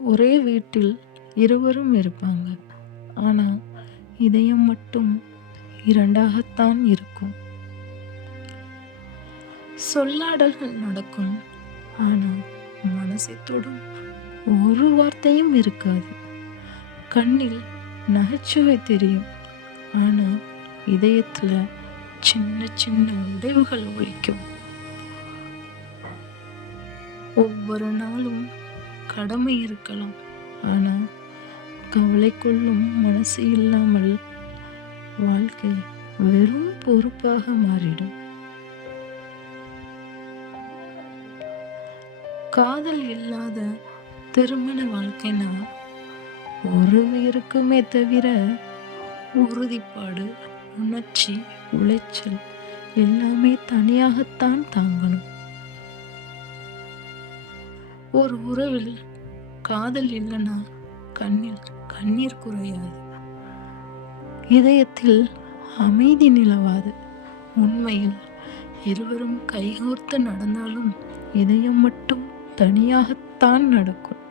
ஒரே வீட்டில் இருவரும் இருப்பாங்க. ஆனா இதயம் மட்டும் இரண்டாகத்தான் இருக்கும். சொல்லாடல்கள் நடக்கும். ஆனா மனசை தொடும் ஒரு வார்த்தையும் இருக்காது. கண்ணில் நகைச்சுவை தெரியும். ஆனா இதயத்துல சின்ன சின்ன உடைவுகள் ஒலிக்கும். ஒவ்வொரு நாளும் கடமை இருக்கலாம். ஆனா கவலை கொள்ளும் மனசு இல்லாமல் வாழ்க்கை வெறும் பொறுப்பாக மாறிடும். காதல் இல்லாத திருமண வாழ்க்கைனா ஒரு இருக்குமே தவிர உறுதிப்பாடு, உணர்ச்சி, உளைச்சல் எல்லாமே தனியாகத்தான் தாங்கணும். ஒரு உறவில் காதல் இல்லைன்னா கண்ணில் கண்ணீர் குறையாது, இதயத்தில் அமைதி நிலவாது. உண்மையில் இருவரும் கைகோர்த்து நடந்தாலும் இதயம் மட்டும் தனியாகத்தான் நடக்கும்.